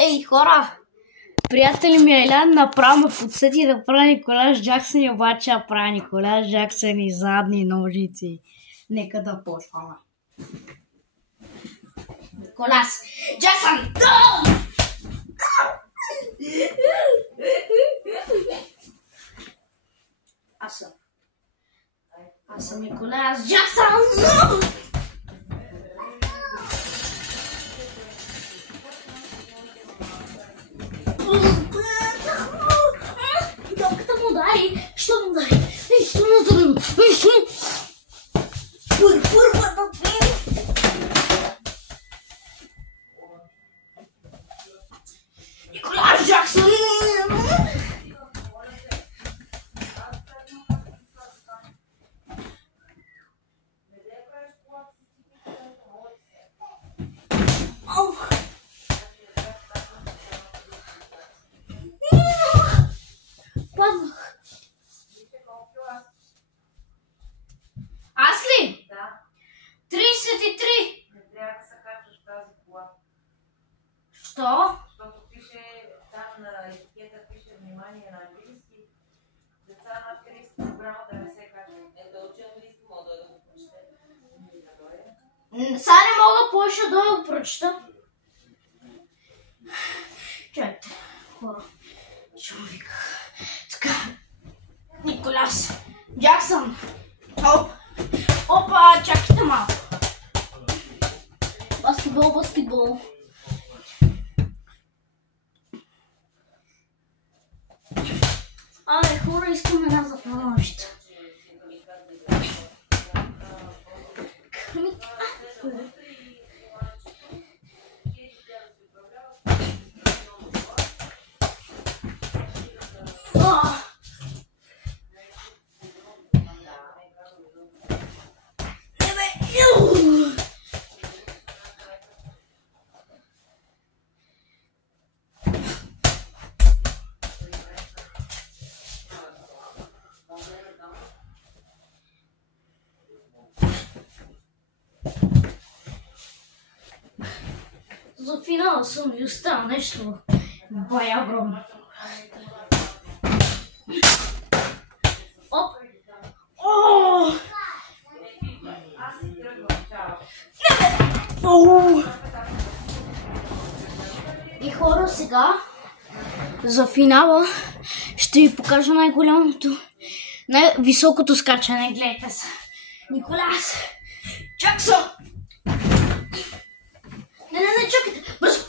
Ей, хора! Приятели ми Елян направо ме подсети да правя Николас Джаксън и обаче да правя Николас Джаксън и задни ножици. Нека да почваме. Николас Джаксън! Аз съм Николас Джаксън! Топката му удари! Що му удари? Що му удари? Първа да пием! Николас Джаксън! Паднах. Аз ли? Да. 33. Не трябва да се качваш в тази кола. Що? Защото пише, там на етикета пише внимание на английски. Деца над 30 програма да не се качват. Ето, учи английски, мога да го прочете. Сега не мога повече да го прочета. Чакайте, хора. Човек. Така. Николас Джаксън. Опа, чакайте малко. Баскетбол. Абе, хора, искам една запълнощ. За финала съм и остава нещо бая огромно. Оп! О! И хора, сега за финала ще ви покажа най-голямото, най-високото скачане. Гледайте се. Николас Джаксън! Не, чакайте! Бързо!